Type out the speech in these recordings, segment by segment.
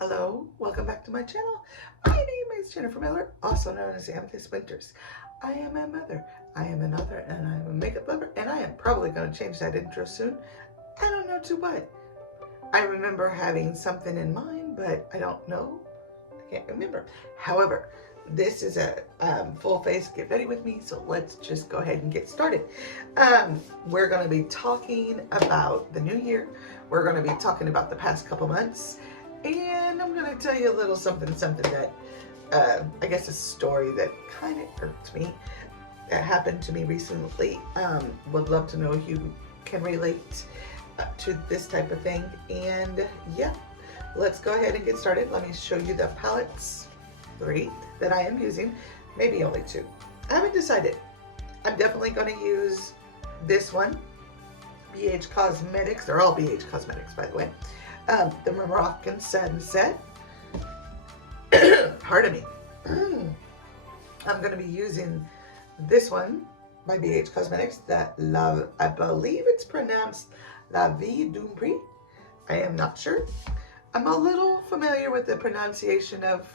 Hello, welcome back to my channel. My name is Jennifer Miller, also known as Amethyst Winters. I am a mother, I am an author, and I am a makeup lover, and I am probably going to change that intro soon. I don't know to what. I remember having something in mind, but I don't know. I can't remember. However, this is a full face get ready with me, so let's just go ahead and get started. We're going to be talking about the new year. We're going to be talking about the past couple months. And I'm going to tell you a little something that, I guess a story that kind of irked me, that happened to me recently. Would love to know if you can relate to this type of thing. And yeah, let's go ahead and get started. Let me show you the palettes, 3 that I am using, maybe only 2. I haven't decided. I'm definitely going to use this one, BH Cosmetics. They're all BH Cosmetics, by the way. The Moroccan Sunset. Pardon me. I'm going to be using this one by BH Cosmetics, that I believe it's pronounced La Vie d'un Prix. I am not sure. I'm a little familiar with the pronunciation of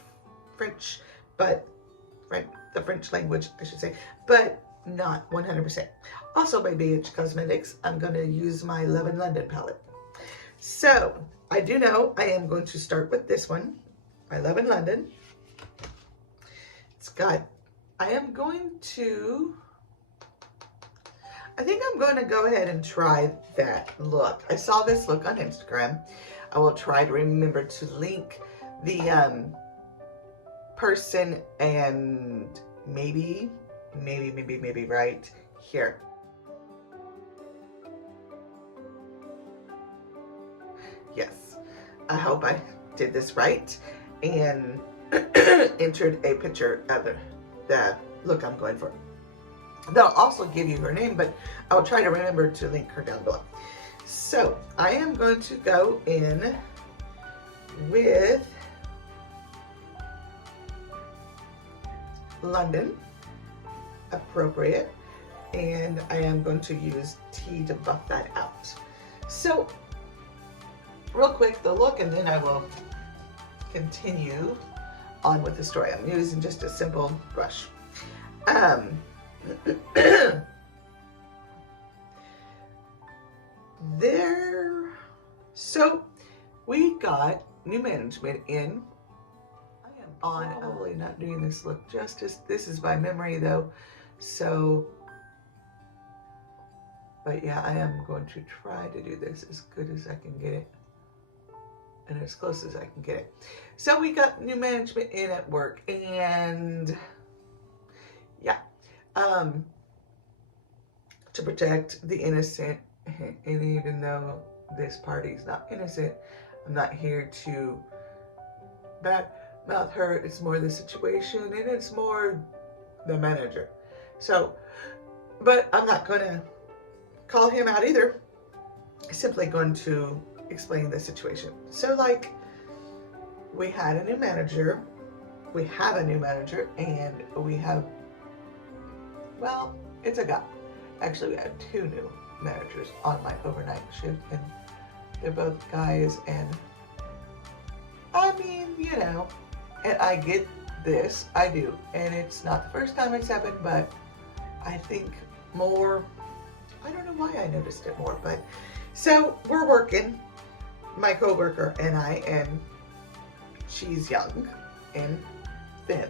French, but the French language, I should say, but not 100%. Also by BH Cosmetics, I'm going to use my Love in London palette. So, I do know I am going to start with this one, my Love in London. I think I'm going to go ahead and try that look. I saw this look on Instagram. I will try to remember to link the person and maybe right here. Yes, I hope I did this right and entered a picture of the look I'm going for. They'll also give you her name, but I'll try to remember to link her down below. So I am going to go in with London, appropriate, and I am going to use tea to buff that out. So real quick, the look, and then I will continue on with the story. I'm using just a simple brush. So we got new management in. I am probably not doing this look justice. This is by memory though, so, but yeah, I am going to try to do this as good as I can get it, and as close as I can get it. So we got new management in at work, and yeah, to protect the innocent, and even though this party's not innocent, I'm not here to badmouth her. It's more the situation, and it's more the manager. So, but I'm not going to call him out either. I'm simply going to explain the situation. So, like, we have a new manager, and we have, well, it's a guy. Actually, we have 2 new managers on my overnight shift, and they're both guys, and I mean, you know, and I get this, I do, and it's not the first time it's happened, but I think more, I don't know why I noticed it more, but, so we're working, my coworker and I, and she's young and thin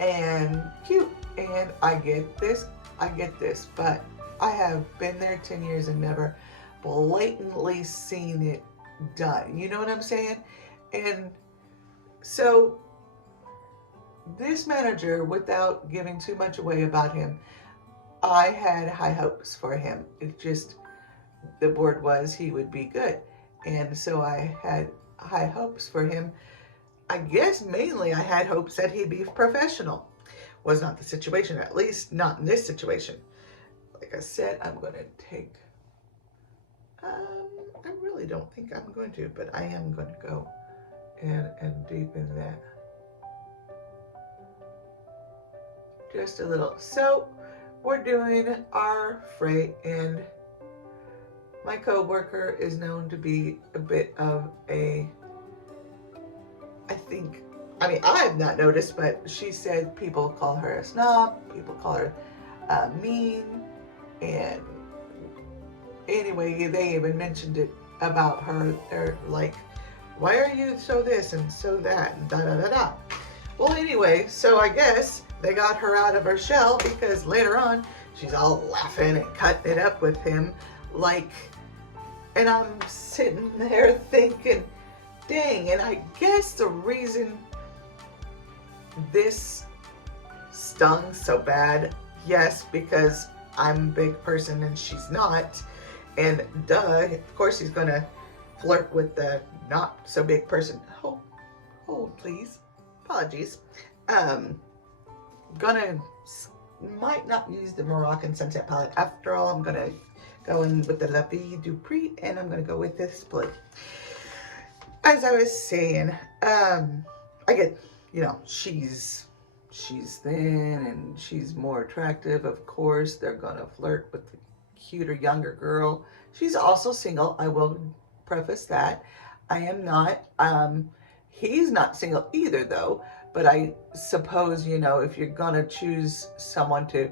and cute, and I get this, but I have been there 10 years and never blatantly seen it done. You know what I'm saying? And so this manager, without giving too much away about him, I had high hopes for him. It just, the board was he would be good. And so I had high hopes for him. I guess mainly I had hopes that he'd be professional. Was not the situation, at least not in this situation. Like I said, I'm going to take, I really don't think I'm going to, but I am going to go and deepen that just a little. So we're doing our fray, and my co-worker is known to be a bit of a think, I mean, I have not noticed, but she said people call her a snob, people call her mean, and anyway, they even mentioned it about her. They're like, why are you so this and so that and da da da da. Well, anyway, so I guess they got her out of her shell because later on she's all laughing and cutting it up with him, like, and I'm sitting there thinking, dang. And I guess the reason this stung so bad, yes, because I'm a big person and she's not, and duh, of course he's gonna flirt with the not so big person. Hold please, apologies. Might not use the Moroccan Sunset palette after all. I'm gonna go in with the La Vie du Prix, and I'm gonna go with this blue. As I was saying, I get, you know, she's thin and she's more attractive. Of course, they're gonna flirt with the cuter younger girl. She's also single. I will preface that. I am not. He's not single either, though. But I suppose, you know, if you're gonna choose someone to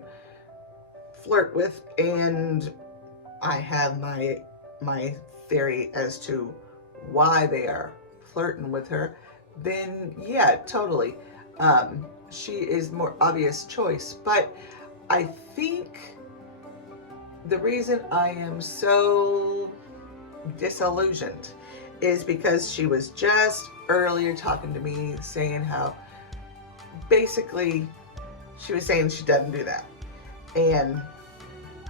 flirt with, and I have my theory as to why they are flirting with her, then yeah, totally. She is more obvious choice. But I think the reason I am so disillusioned is because she was just earlier talking to me saying how basically she was saying she doesn't do that, and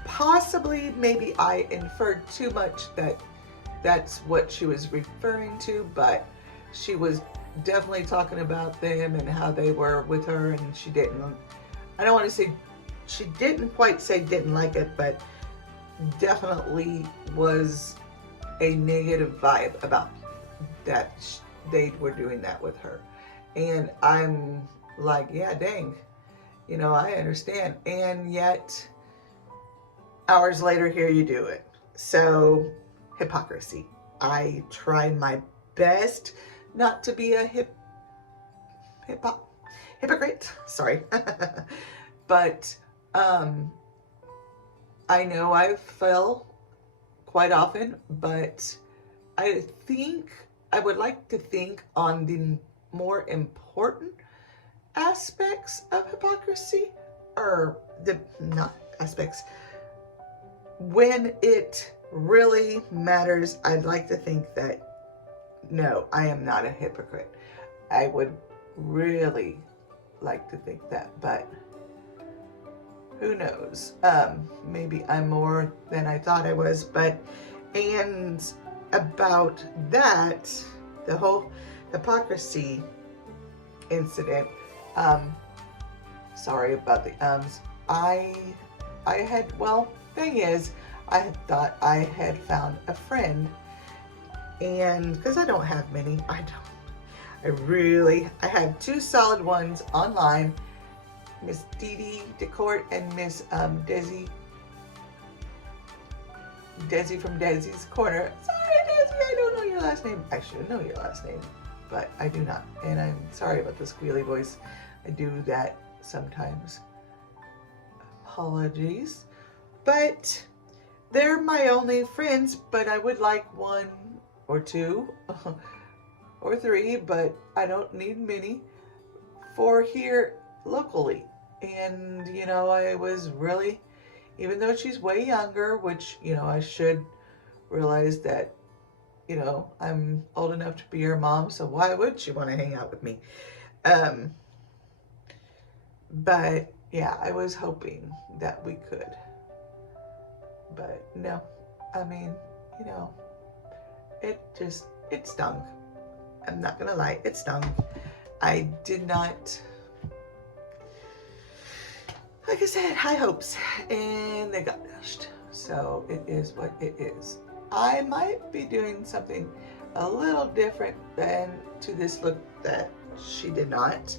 possibly maybe I inferred too much that that's what she was referring to, but she was definitely talking about them and how they were with her, and she didn't, I don't want to say, she didn't quite say didn't like it, but definitely was a negative vibe about that they were doing that with her. And I'm like, yeah, dang, you know, I understand. And yet hours later, here you do it. So hypocrisy. I tried my best not to be a hypocrite, sorry. But I know I fell quite often, but I think I would like to think on the more important aspects of hypocrisy, or the not aspects, when it really matters. I'd like to think that no, I am not a hypocrite. I would really like to think that, but who knows? Maybe I'm more than I thought I was. But, and about that, the whole hypocrisy incident, sorry about the I had, well, thing is, I had thought I had found a friend, and because I don't have many, I have two solid ones online, Miss Dee Dee DeCourt and Miss Desi from Desi's Corner. Sorry, Desi, I don't know your last name. I should know your last name, but I do not, and I'm sorry about the squealy voice. I do that sometimes. Apologies. But they're my only friends, but I would like one or two or three, but I don't need many for here locally. And, you know, I was really, even though she's way younger, which, you know, I should realize that, you know, I'm old enough to be her mom, so why would she want to hang out with me? But yeah, I was hoping that we could. But no, I mean, you know, it stung. I'm not gonna lie, it stung. I did not, like I said, high hopes, and they got dashed. So it is what it is. I might be doing something a little different than to this look that she did not.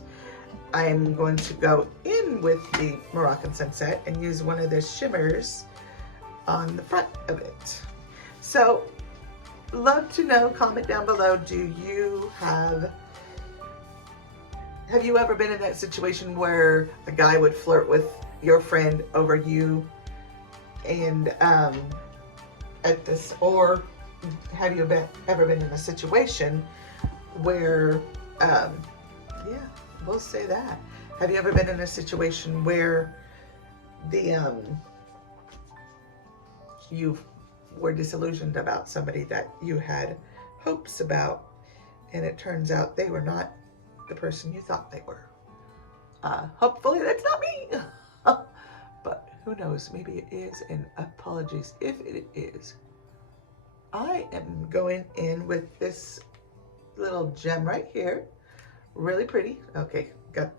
I'm going to go in with the Moroccan Sunset and use one of the shimmers on the front of it. So, love to know, comment down below, do you have Have you ever been in that situation where a guy would flirt with your friend over you, and at this, or have you ever been in a situation where, yeah, we'll say that. Have you ever been in a situation where you were disillusioned about somebody that you had hopes about, and it turns out they were not the person you thought they were? Hopefully that's not me. But who knows, maybe it is, and apologies if it is. I am going in with this little gem right here. Really pretty. Okay, got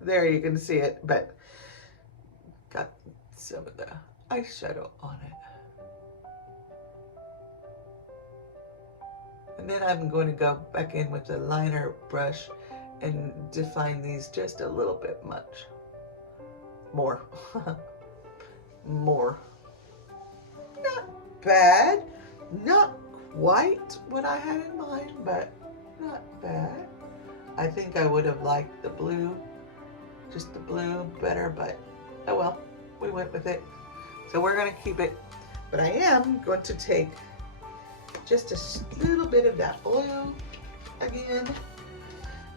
there you can see it, but got some of the eyeshadow on it. And then I'm going to go back in with the liner brush and define these just a little bit much more. More. Not bad. Not quite what I had in mind, but not bad. I think I would have liked the blue, just the blue better, but oh well, we went with it. So we're going to keep it. But I am going to take just a little bit of that blue again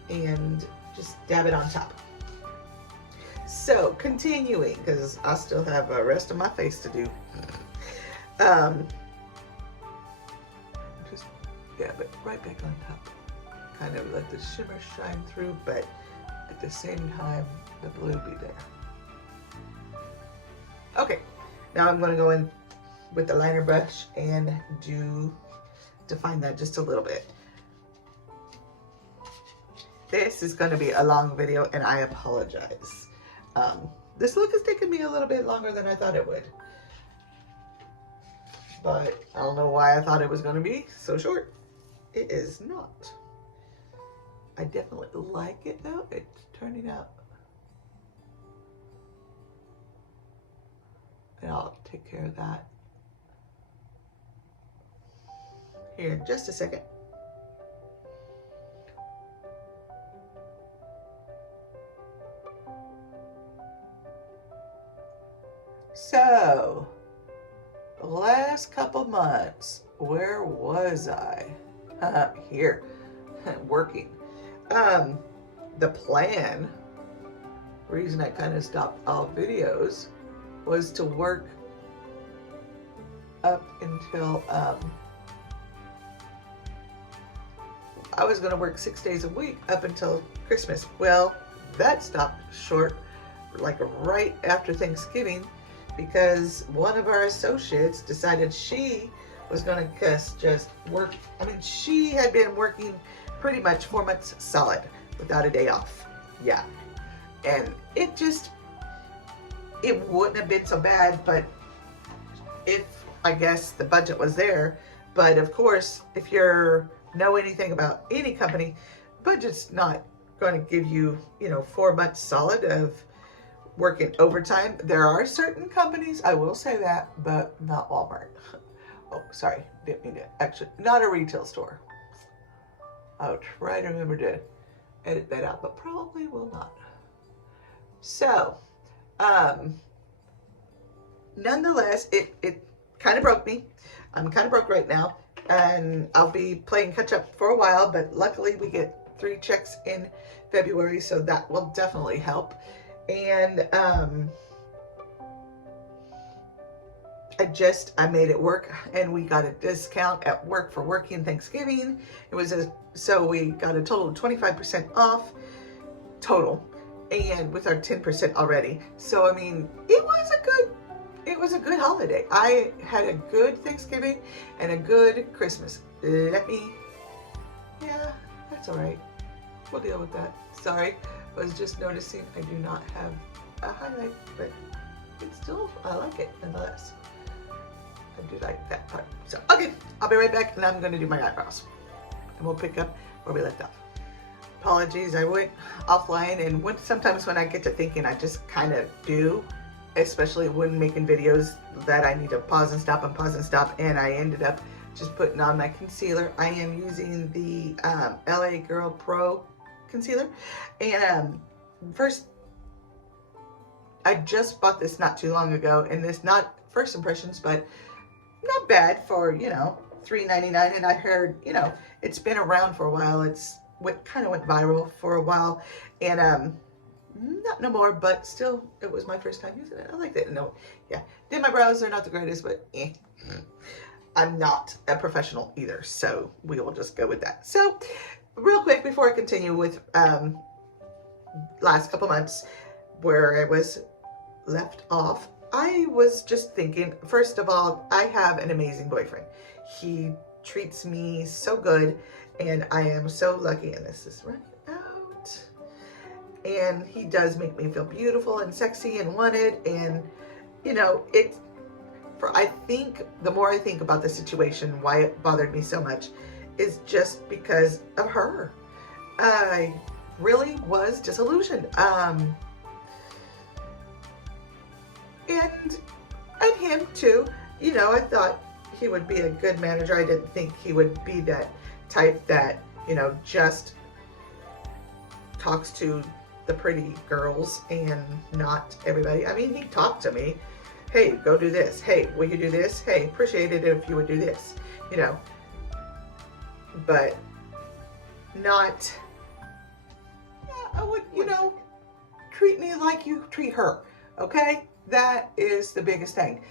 and just dab it on top. So continuing, because I still have the rest of my face to do. Just dab it right back on top. Kind of let the shimmer shine through, but at the same time, the blue be there. Okay, now I'm going to go in with the liner brush and define that just a little bit. This is going to be a long video, and I apologize. This look has taken me a little bit longer than I thought it would. But I don't know why I thought it was going to be so short. It is not. I definitely like it though. It's turning out. And I'll take care of that here in just a second. So, the last couple months, where was I? Here, working. The plan, reason I kind of stopped all videos, was to work up until, I was going to work 6 days a week up until Christmas. Well, that stopped short, like right after Thanksgiving, because one of our associates decided she was going to just work. I mean, she had been working pretty much 4 months solid without a day off. Yeah. And it wouldn't have been so bad, but if, I guess, the budget was there. But of course, if you know anything about any company, budget's not going to give you, 4 months solid of working overtime. There are certain companies, I will say that, but not Walmart. Oh, sorry, didn't mean to. Actually, not a retail store. I'll try to remember to edit that out, but probably will not. So, nonetheless, it kind of broke me. I'm kind of broke right now, and I'll be playing catch up for a while, but luckily we get 3 checks in February, so that will definitely help. And I made it work, and we got a discount at work for working Thanksgiving. So we got a total of 25% off total, and with our 10% already. So I mean, it was a good holiday. I had a good Thanksgiving and a good Christmas. Yeah, that's all right. We'll deal with that. Sorry, I was just noticing I do not have a highlight, but it's still, I like it nonetheless. I do like that part. So, okay, I'll be right back, and I'm going to do my eyebrows. And we'll pick up where we left off. Apologies, I went offline, and sometimes when I get to thinking, I just kind of do, especially when making videos that I need to pause and stop, and I ended up just putting on my concealer. I am using the LA Girl Pro concealer. And first, I just bought this not too long ago, and this not first impressions, but not bad for, you know, $3.99. And I heard, you know, it's been around for a while. Kind of went viral for a while, and not no more, but still, it was my first time using it. I liked it. No, yeah, did my brows, they're not the greatest, but I'm not a professional either, so we will just go with that. So real quick before I continue with last couple months where I was left off, I was just thinking, first of all, I have an amazing boyfriend. He treats me so good, and I am so lucky, and this is right out. And he does make me feel beautiful and sexy and wanted, and you know, I think the more I think about the situation, why it bothered me so much is just because of her. I really was disillusioned. And him too. You know, I thought he would be a good manager. I didn't think he would be that type that, you know, just talks to the pretty girls and not everybody. I mean, he talked to me. Hey, go do this. Hey, will you do this? Hey, appreciate it if you would do this. You know, but not, I would, you know, treat me like you treat her. Okay? That is the biggest thing.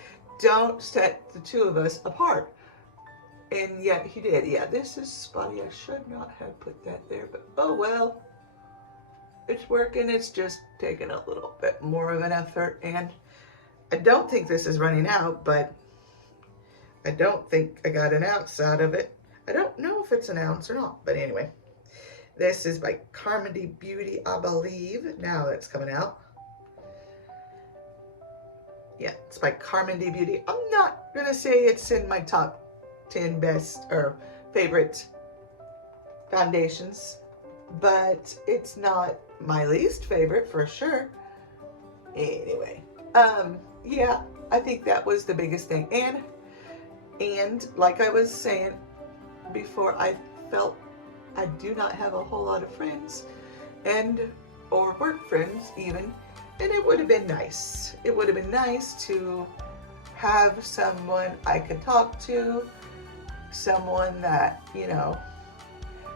Don't set the two of us apart. And yet he did. Yeah, this is spotty. I should not have put that there, but oh well. It's working. It's just taking a little bit more of an effort. And I don't think this is running out, but I don't think I got an ounce out of it. I don't know if it's an ounce or not, but anyway. This is by Carmody Beauty, I believe. Now that's coming out. Yeah, it's by Carmody Beauty. I'm not going to say it's in my top 10 best or favorite foundations, but it's not my least favorite for sure. Anyway, yeah, I think that was the biggest thing. And like I was saying before, I felt I do not have a whole lot of friends or work friends even. And it would have been nice. It would have been nice to have someone I could talk to, someone that, you know,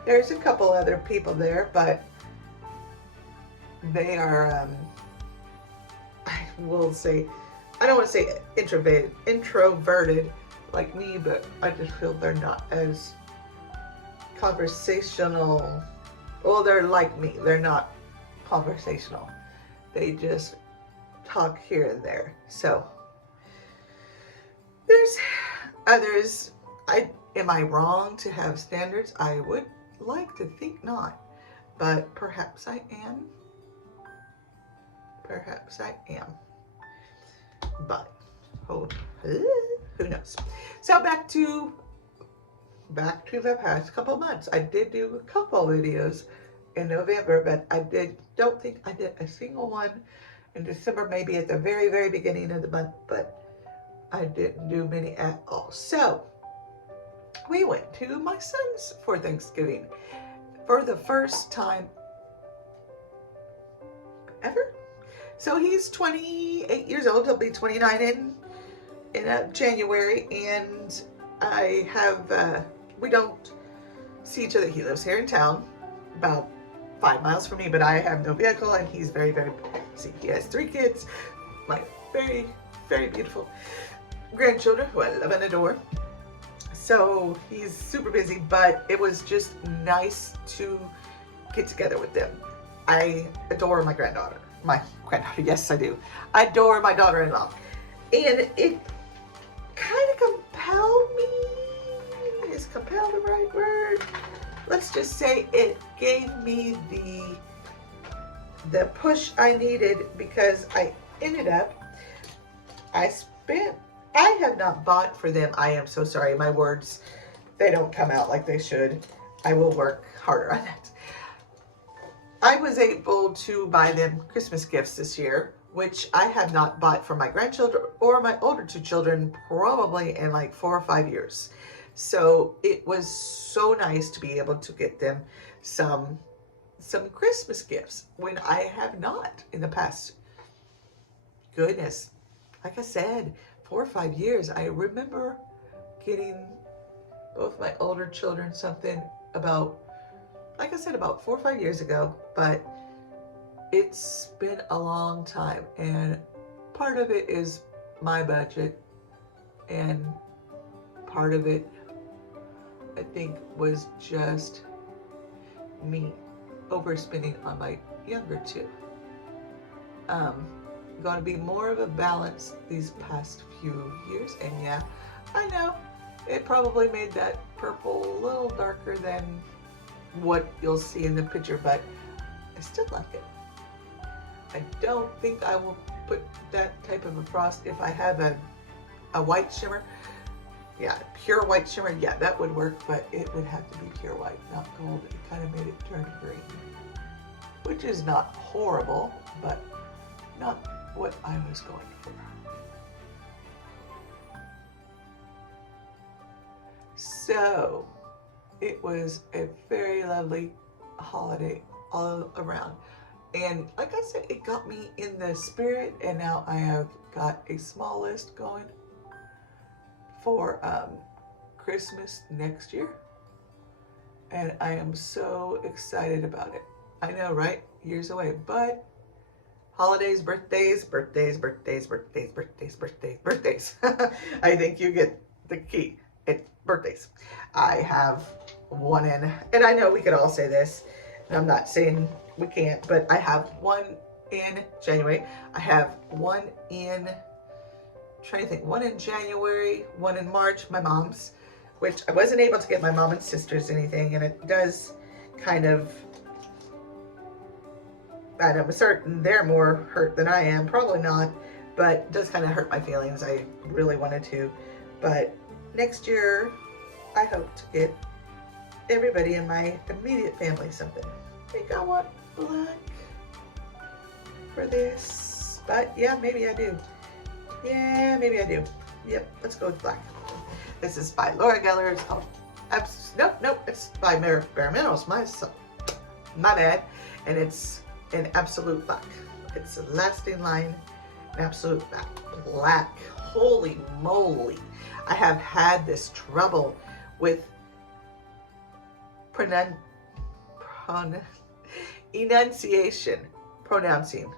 there's a couple other people there, but they are, I will say, I don't want to say introverted like me, but I just feel they're not as conversational. Well, they're like me. They're not conversational. They just talk here and there. So there's others. Am I wrong to have standards? I would like to think not, but perhaps I am. Perhaps I am. But who knows? So back to the past couple months. I did do a couple videos in November, but don't think I did a single one in December, maybe at the very, very beginning of the month, but I didn't do many at all. So we went to my son's for Thanksgiving for the first time ever. So he's 28 years old. He'll be 29 in January, and I have we don't see each other. He lives here in town, about 5 miles from me, but I have no vehicle, and he's very, very busy. He has 3 kids, my very, very beautiful grandchildren who I love and adore. So he's super busy, but it was just nice to get together with them. I adore my granddaughter. Yes, I do. I adore my daughter-in-law. And it kind of compelled me. Is compelled the right word? Let's just say it gave me the push I needed, because I ended up, I have not bought for them. I am so sorry. My words, they don't come out like they should. I will work harder on that. I was able to buy them Christmas gifts this year, which I have not bought for my grandchildren or my older 2 children probably in like 4 or 5 years. So it was so nice to be able to get them some some Christmas gifts when I have not in the past. Goodness, like I said, 4 or 5 years. I remember getting both my older children something about, like I said, about 4 or 5 years ago, but it's been a long time, and part of it is my budget, and part of it, I think, was just me overspending on my younger two. Going to be more of a balance these past few years, and yeah, I know it probably made that purple a little darker than what you'll see in the picture, but I still like it. I don't think I will put that type of a frost if I have a white shimmer. Yeah, pure white shimmer, yeah, that would work, but it would have to be pure white, not gold. It kind of made it turn green, which is not horrible, but not what I was going for. So it was a very lovely holiday all around. And like I said, it got me in the spirit, and now I have got a small list going for Christmas next year. And I am so excited about it. I know, right? Years away, but holidays, birthdays, birthdays, birthdays, birthdays, birthdays, birthdays, birthdays. I think you get the key. It's birthdays. I have one in, and I know we could all say this, and I'm not saying we can't, but I have one in January. I have one in, trying to think, one in January, one in March, my mom's, which I wasn't able to get my mom and sisters anything, and it does kind of, and I'm certain they're more hurt than I am. Probably not, but it does kind of hurt my feelings. I really wanted to. But next year, I hope to get everybody in my immediate family something. I think I want black for this. But yeah, maybe I do. Yeah, maybe I do. Yep, let's go with black. This is by Laura Geller. It's called, nope, it's by Bare Minerals. My bad. And it's in absolute black. It's a lasting line in absolute black. Holy moly. I have had this trouble with enunciation, pronouncing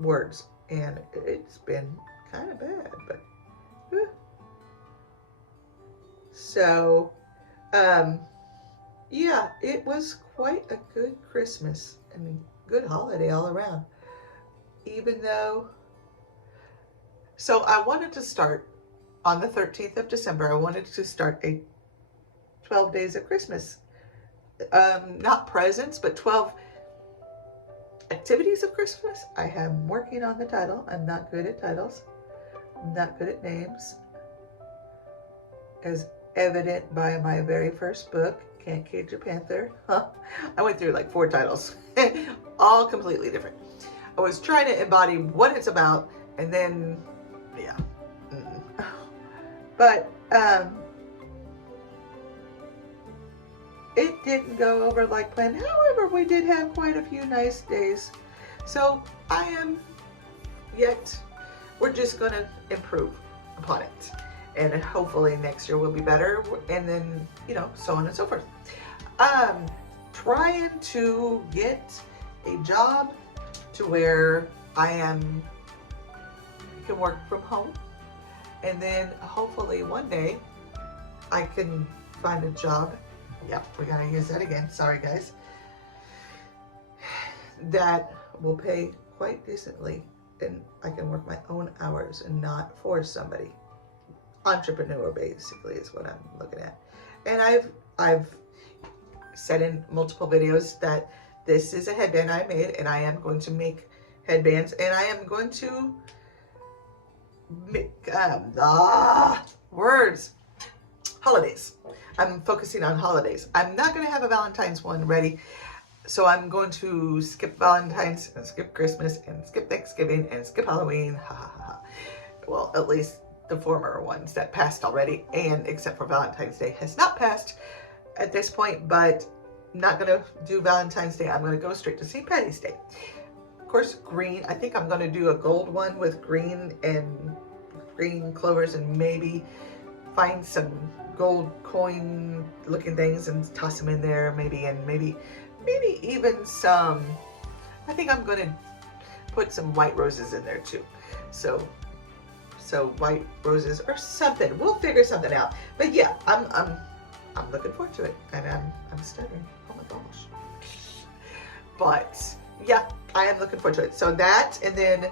words, and it's been kind of bad, but so yeah, it was quite a good Christmas and good holiday all around. Even though, so I wanted to start on the 13th of December. I wanted to start a 12 days of Christmas. Not presents, but 12 activities of Christmas. I am working on the title. I'm not good at titles. I'm not good at names. As evident by my very first book, Can't Cage a Panther. I went through like 4 titles, all completely different. I was trying to embody what it's about, and then, yeah. But it didn't go over like planned. However, we did have quite a few nice days. So we're just going to improve upon it. And hopefully next year will be better. And then, so on and so forth. Trying to get a job to where I can work from home. And then hopefully one day I can find a job. Yep, we're gonna use that again. Sorry, guys. That will pay quite decently, and I can work my own hours and not for somebody. Entrepreneur, basically, is what I'm looking at. And I've said in multiple videos that this is a headband I made, and I am going to make headbands, and I am going to make holidays. I'm focusing on holidays. I'm not going to have a Valentine's one ready, so I'm going to skip Valentine's and skip Christmas and skip Thanksgiving and skip Halloween. Ha ha ha. Well, at least the former ones that passed already, and except for Valentine's Day has not passed at this point, but not gonna do Valentine's Day. I'm gonna go straight to St. Patty's Day. Of course, green. I think I'm gonna do a gold one with green clovers, and maybe find some gold coin looking things and toss them in there, maybe, and maybe even some, I think I'm gonna put some white roses in there too. So white roses or something. We'll figure something out. But yeah, I'm looking forward to it, and I'm stuttering. Oh my gosh. But yeah, I am looking forward to it. So that, and then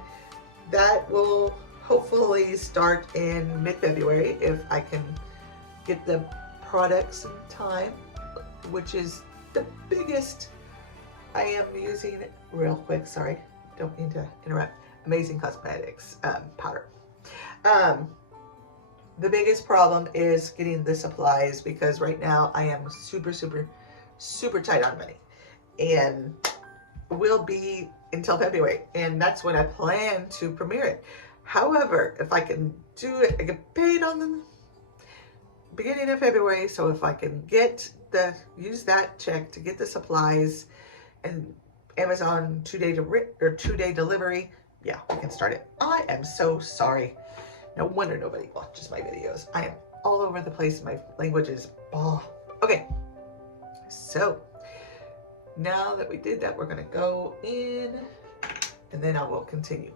that will hopefully start in mid-February if I can get the products in time, which is the biggest. I am using, real quick, sorry, don't mean to interrupt, Amazing Cosmetics powder. The biggest problem is getting the supplies, because right now I am super tight on money, and will be until February, and that's when I plan to premiere it. However, if I can do it, I get paid on the beginning of February, so if I can use that check to get the supplies and Amazon 2-day delivery, yeah, we can start it. I am so sorry. No wonder nobody watches my videos. I am all over the place. My language is okay. So now that we did that, we're gonna go in, and then I will continue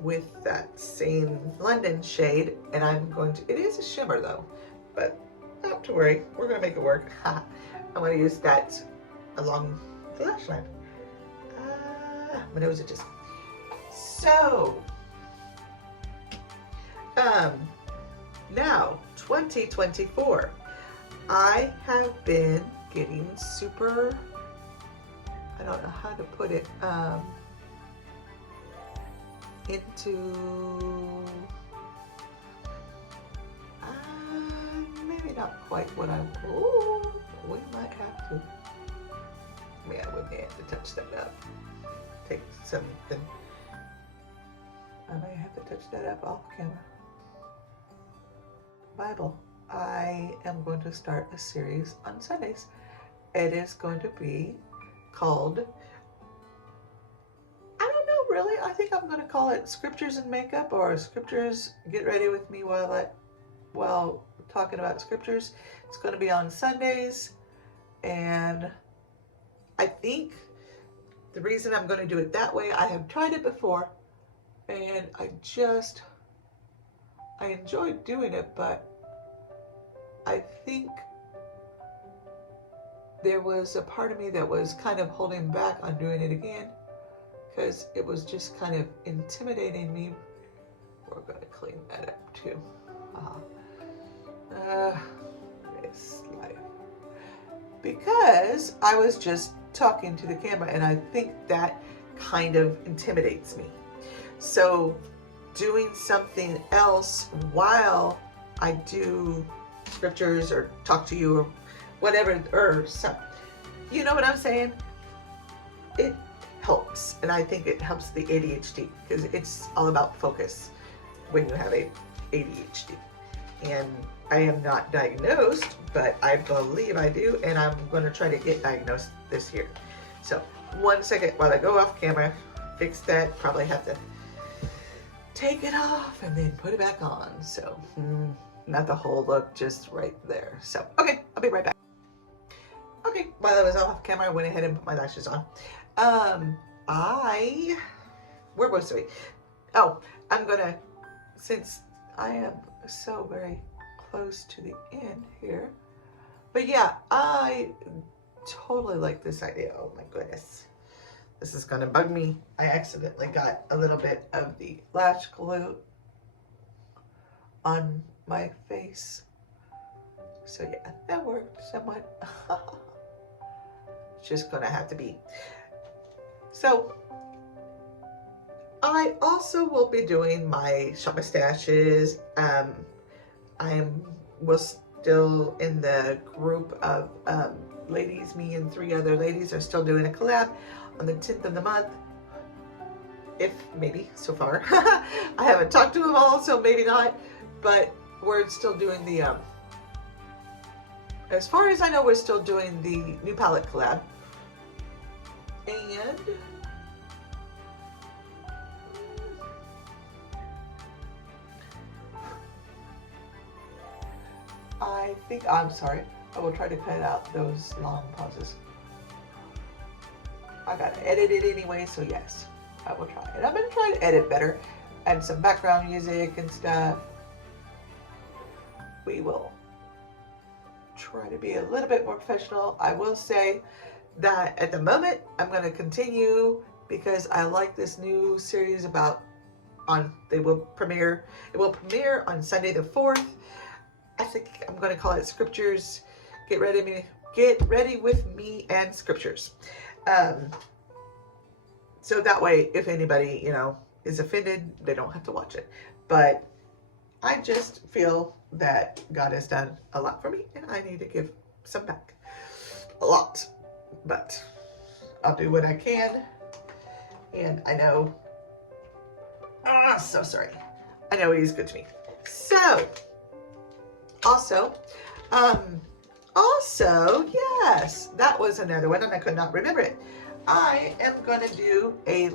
with that same London shade, and I'm going to, it is a shimmer though, but not to worry, we're gonna make it work. I'm gonna use that along the lash line. My nose itches. So, now 2024, I have been getting super, I don't know how to put it, into maybe not quite what I, we might have to, yeah, we may have to touch that up, take something, I might have to touch that up off camera. Bible, I am going to start a series on Sundays. It is going to be called, I don't know really, I think I'm going to call it Scriptures and Makeup, or Scriptures Get Ready With Me while talking about scriptures. It's going to be on Sundays, and I think the reason I'm going to do it that way, I have tried it before, and I enjoyed doing it, but I think there was a part of me that was kind of holding back on doing it again, because it was just kind of intimidating me. We're going to clean that up too. It's life. Because I was just talking to the camera, and I think that kind of intimidates me. So doing something else while I do scriptures or talk to you or whatever, or some, you know what I'm saying? It helps, and I think it helps the ADHD, because it's all about focus when you have ADHD. And I am not diagnosed, but I believe I do, and I'm going to try to get diagnosed this year. So 1 second while I go off camera, fix that, probably have to take it off and then put it back on. So not the whole look, just right there. So okay, I'll be right back. Okay, while I was off camera, I went ahead and put my lashes on. Where was we? Oh, I'm gonna, since I am so very close to the end here, but yeah, I totally like this idea. Oh my goodness, this is gonna bug me. I accidentally got a little bit of the lash glue on my face, so yeah, that worked somewhat. It's just gonna have to be. So I also will be doing my shop stashes. We're still in the group of ladies. Me and 3 other ladies are still doing a collab on the 10th of the month. If maybe so far. I haven't talked to them all, so maybe not. But we're still doing the as far as I know, we're still doing the new palette collab. And I think, I'm sorry, I will try to cut out those long pauses. I gotta edit it anyway, so yes, I will try. And I'm gonna try to edit better, add some background music and stuff. We will try to be a little bit more professional. I will say that at the moment, I'm gonna continue because I like this new series about it will premiere on Sunday the 4th. I think I'm going to call it Scriptures. Get ready with me and Scriptures. So that way, if anybody, is offended, they don't have to watch it. But I just feel that God has done a lot for me, and I need to give some back. A lot. But I'll do what I can. And I know, so sorry. I know He's good to me. So, also, yes, that was another one, and I could not remember it. I am going to do a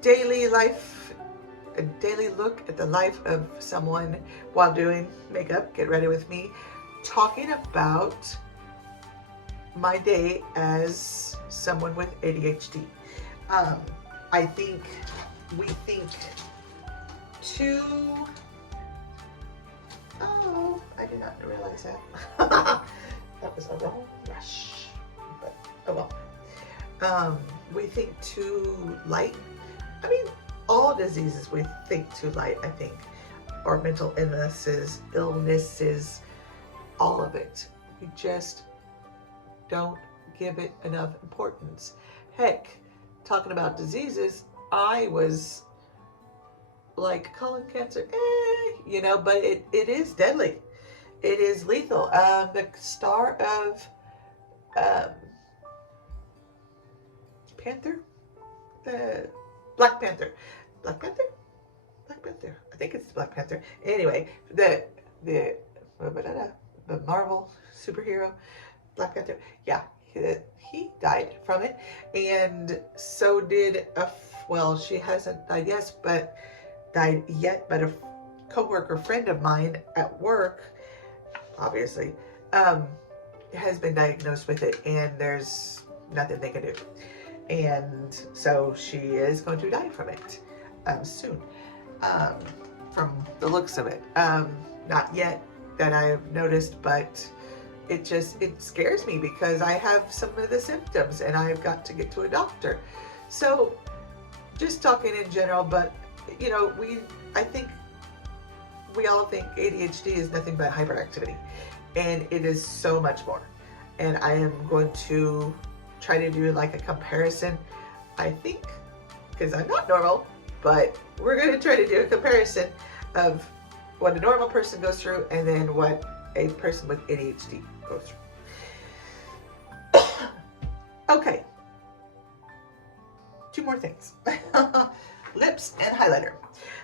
daily look at the life of someone while doing makeup. Get ready with me, talking about my day as someone with ADHD. I think we think too. Oh, I did not realize that. That was a wrong rush. But, oh well. We think too light. I mean, all diseases we think too light, I think. Or mental illnesses, all of it. We just don't give it enough importance. Heck, talking about diseases, I was like colon cancer, but it is deadly. It is lethal. The star of Panther, the Black Panther. I think it's Black Panther. Anyway, the Marvel superhero, Black Panther. Yeah, he died from it, and so did she hasn't died yet, but a co-worker friend of mine at work, obviously, has been diagnosed with it, and there's nothing they can do. And so she is going to die from it soon, from the looks of it. Not yet that I've noticed, but it scares me because I have some of the symptoms and I've got to get to a doctor. So just talking in general, but I think we all think ADHD is nothing but hyperactivity, and it is so much more. And I am going to try to do like a comparison, I think, because I'm not normal, but we're going to try to do a comparison of what a normal person goes through and then what a person with ADHD goes through. Okay. 2 more things. Lips and highlighter.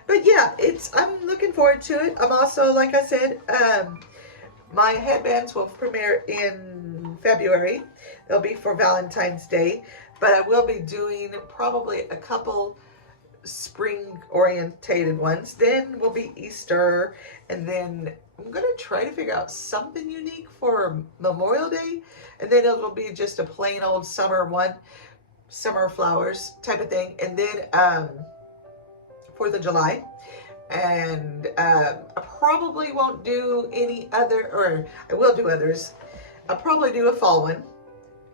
But yeah, I'm looking forward to it. I'm also, like I said, my headbands will premiere in February. They'll be for Valentine's Day, but I will be doing probably a couple spring orientated ones. Then will be Easter, and then I'm gonna try to figure out something unique for Memorial Day, and then it'll be just a plain old summer one, summer flowers type of thing, and then 4th of July. And I probably won't do any other, or I will do others. I'll probably do a fall one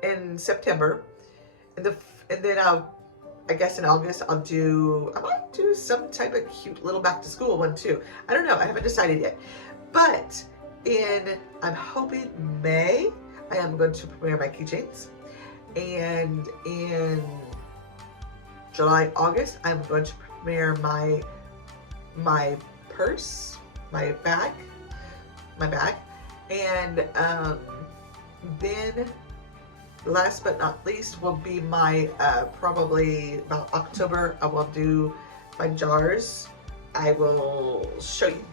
in September, and then I guess in August I might do some type of cute little back to school one too. I don't know, I haven't decided yet. But I'm hoping May, I am going to premiere my keychains, and in July, August, I'm going to premiere my purse, my bag, and then last but not least will be my probably about October, I will do my jars. I will show you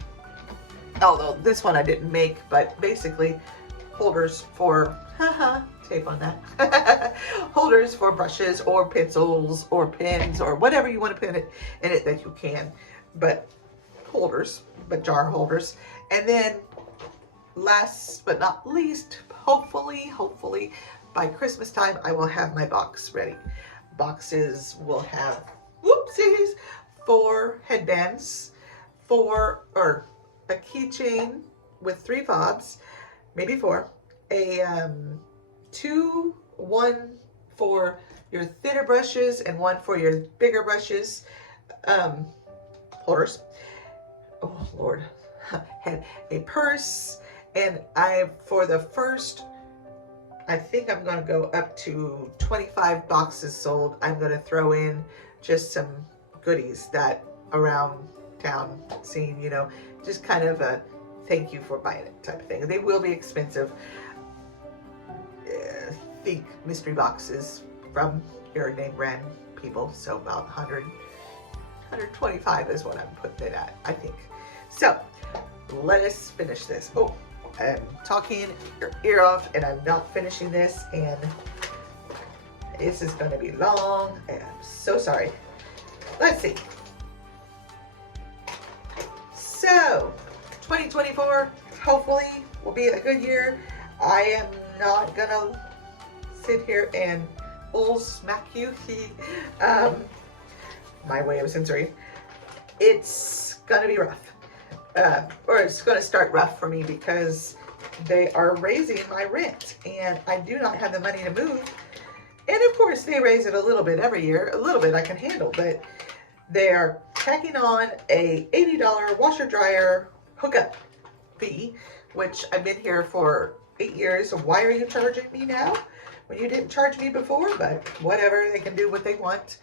although this one I didn't make, but basically holders for, tape on that, holders for brushes or pencils or pens or whatever you want to put in it that you can, but holders, but jar holders. And then last but not least, hopefully by Christmas time, I will have my box ready. Boxes will have, whoopsies, 4 headbands, or a keychain with 3 fobs, maybe 4, one for your thinner brushes and 1 for your bigger brushes, holders, oh Lord, had a purse, and for the first, I think I'm going to go up to 25 boxes sold. I'm going to throw in just some goodies that around town scene, you know, just kind of a thank you for buying it type of thing. They will be expensive. Think mystery boxes from your name brand people. So about 100, 125 is what I'm putting it at, I think. So let us finish this. Oh, I'm talking your ear off and I'm not finishing this, and this is going to be long, and I'm so sorry. Let's see. So 2024 hopefully will be a good year. I am not gonna sit here and bull smack you. My way of censoring. It's gonna be rough. Or it's going to start rough for me because they are raising my rent and I do not have the money to move. And of course they raise it a little bit every year, a little bit I can handle, but they are tacking on a $80 washer dryer hookup fee, which I've been here for 8 years. So why are you charging me now when you didn't charge me before? But whatever, they can do what they want.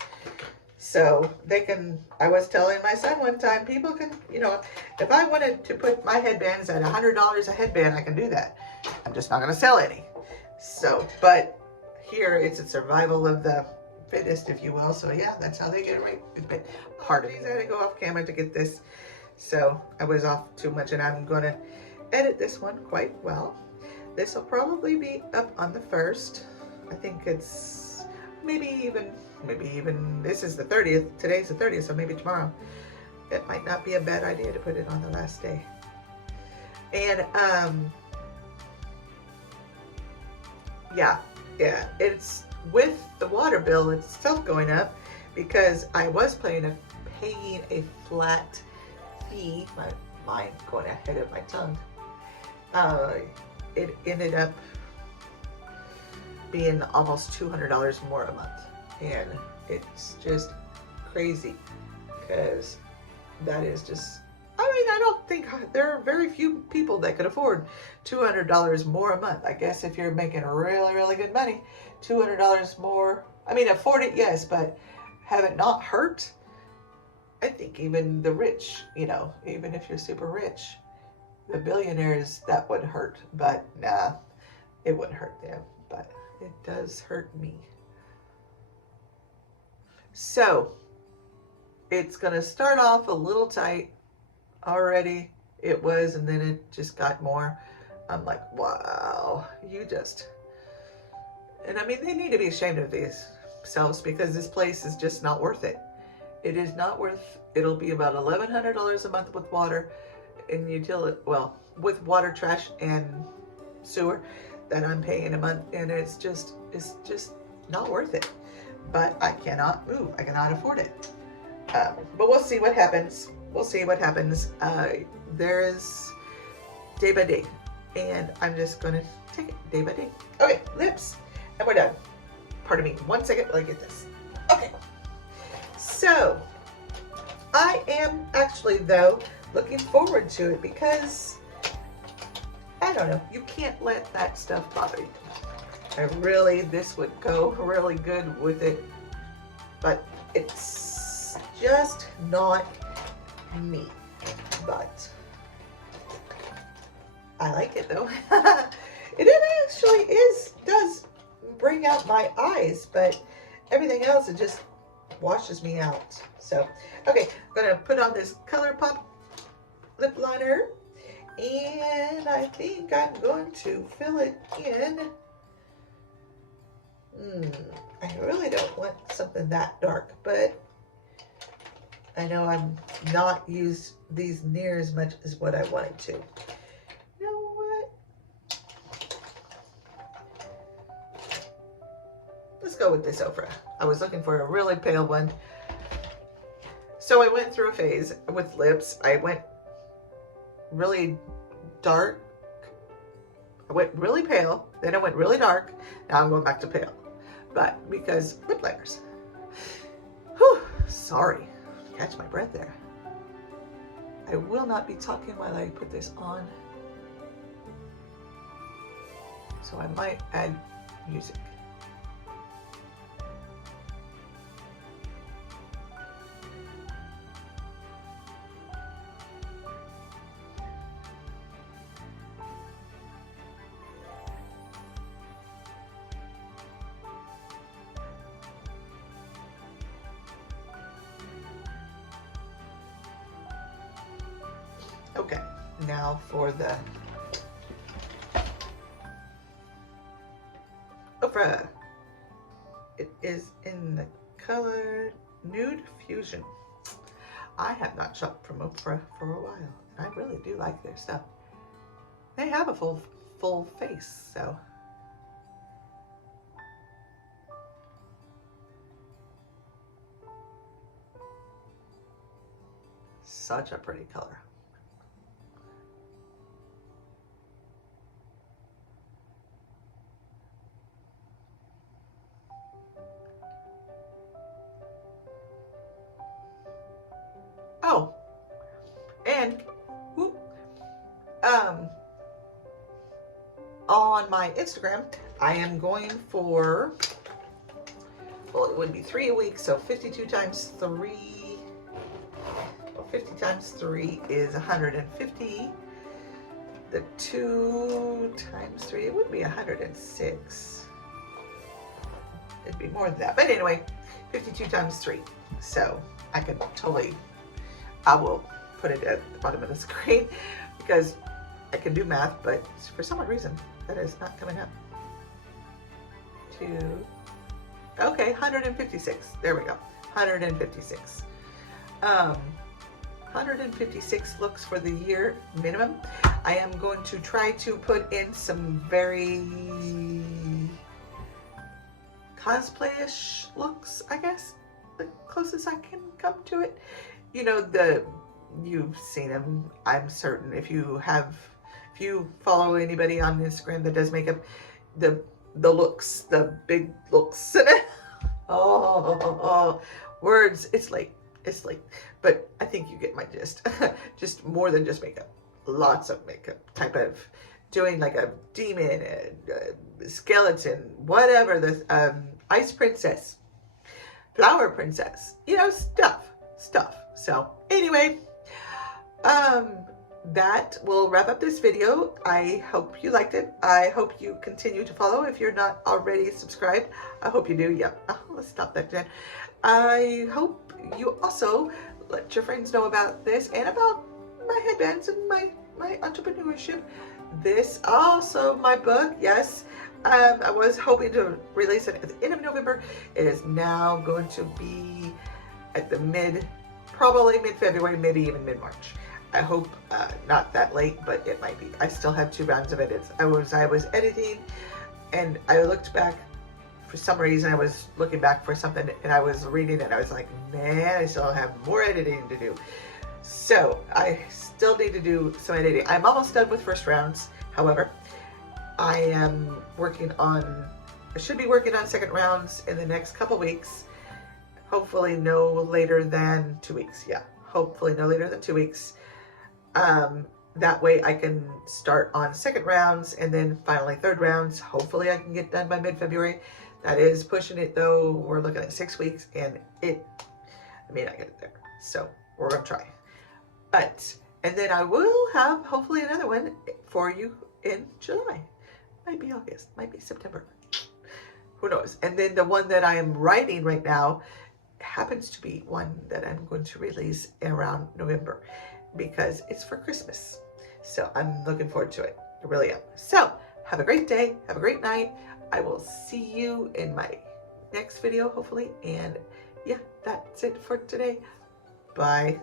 So they can, I was telling my son one time, people can, you know, if I wanted to put my headbands at $100 a headband, I can do that. I'm just not going to sell any. So, but here it's a survival of the fittest, if you will. So yeah, that's how they get it right. It's been hard. I had to go off camera to get this. So I was off too much, and I'm going to edit this one quite well. This will probably be up on the 1st. I think it's maybe even this is the 30th. Today's the 30th, so maybe tomorrow. It might not be a bad idea to put it on the last day. And yeah, it's with the water bill itself going up because I was paying a flat fee. My mind going ahead of my tongue. It ended up being almost $200 more a month. And it's just crazy because that is just, I mean, I don't think there are very few people that could afford $200 more a month. I guess if you're making really, really good money, $200 more, I mean, afford it, yes, but have it not hurt. I think even the rich, you know, even if you're super rich, the billionaires, that would hurt, but nah, it wouldn't hurt them, but it does hurt me. So it's going to start off a little tight already. It was, and then it just got more. I'm like, wow, you just, and I mean, they need to be ashamed of themselves because this place is just not worth it. It is not worth, it'll be about $1,100 a month with water and utility, well, with water, trash, and sewer that I'm paying a month, and it's just not worth it. But I cannot move. I cannot afford it. But we'll see what happens. We'll see what happens. There is day by day, and I'm just gonna take it day by day. Okay, lips, and we're done. Pardon me, 1 second while I get this. Okay. So I am actually, though, looking forward to it because I don't know. You can't let that stuff bother you. This would go really good with it, but it's just not me. But I like it though. It actually does bring out my eyes, but everything else, it just washes me out. So, okay, I'm gonna put on this ColourPop lip liner, And I think I'm going to fill it in. I really don't want something that dark, but I know I'm not used these near as much as what I wanted to. You know what? Let's go with this Ofra. I was looking for a really pale one. So I went through a phase with lips. I went really dark. I went really pale. Then I went really dark. Now I'm going back to pale. But because lip liners. Whew, sorry. Catch my breath there. I will not be talking while I put this on. So I might add music. Okay, now for the Ofra. It is in the color Nude Fusion. I have not shopped from Ofra for a while, and I really do like their stuff. They have a full face, so. Such a pretty color. Oh, and whoop, on my Instagram, I am going for, well, it would be 3 a week, so 52 times 3, well, 50 times 3 is 150. The 2 times 3, it would be 106. It'd be more than that, but anyway, 52 times 3. So I can totally, I will put it at the bottom of the screen because I can do math, but for some reason that is not coming up. 2, okay, 156. There we go, 156. 156 looks for the year minimum. I am going to try to put in some very cosplay-ish looks, I guess, the closest I can come to it. You know, you've seen them, I'm certain. If you follow anybody on Instagram that does makeup, the looks, the big looks. Oh, words, it's late, but I think you get my gist. Just more than just makeup, lots of makeup, type of doing like a demon, a skeleton, whatever, the ice princess, flower princess, you know, stuff. So anyway, that will wrap up this video. I hope you liked it. I hope you continue to follow. If you're not already subscribed, I hope you do. Yeah, let's stop that, Jen. I hope you also let your friends know about this and about my headbands and my entrepreneurship. This also my book. Yes, I was hoping to release it at the end of November. It is now going to be at the probably mid-February, maybe even mid-March. I hope not that late, but it might be. I still have 2 rounds of edits. I was editing, and I looked back. For some reason, I was looking back for something, and I was reading it, and I was like, man, I still have more editing to do. So I still need to do some editing. I'm almost done with first rounds. However, I should be working on second rounds in the next couple weeks. Hopefully no later than 2 weeks. Yeah, hopefully no later than 2 weeks. That way I can start on second rounds and then finally third rounds. Hopefully I can get done by mid-February. That is pushing it though. We're looking at 6 weeks and I may not get it there. So we're gonna try. And then I will have hopefully another one for you in July. Might be August, might be September. Who knows? And then the one that I am writing right now happens to be one that I'm going to release around November because it's for Christmas. So I'm looking forward to it. I really am. So have a great day. Have a great night. I will see you in my next video, hopefully. And yeah, that's it for today. Bye.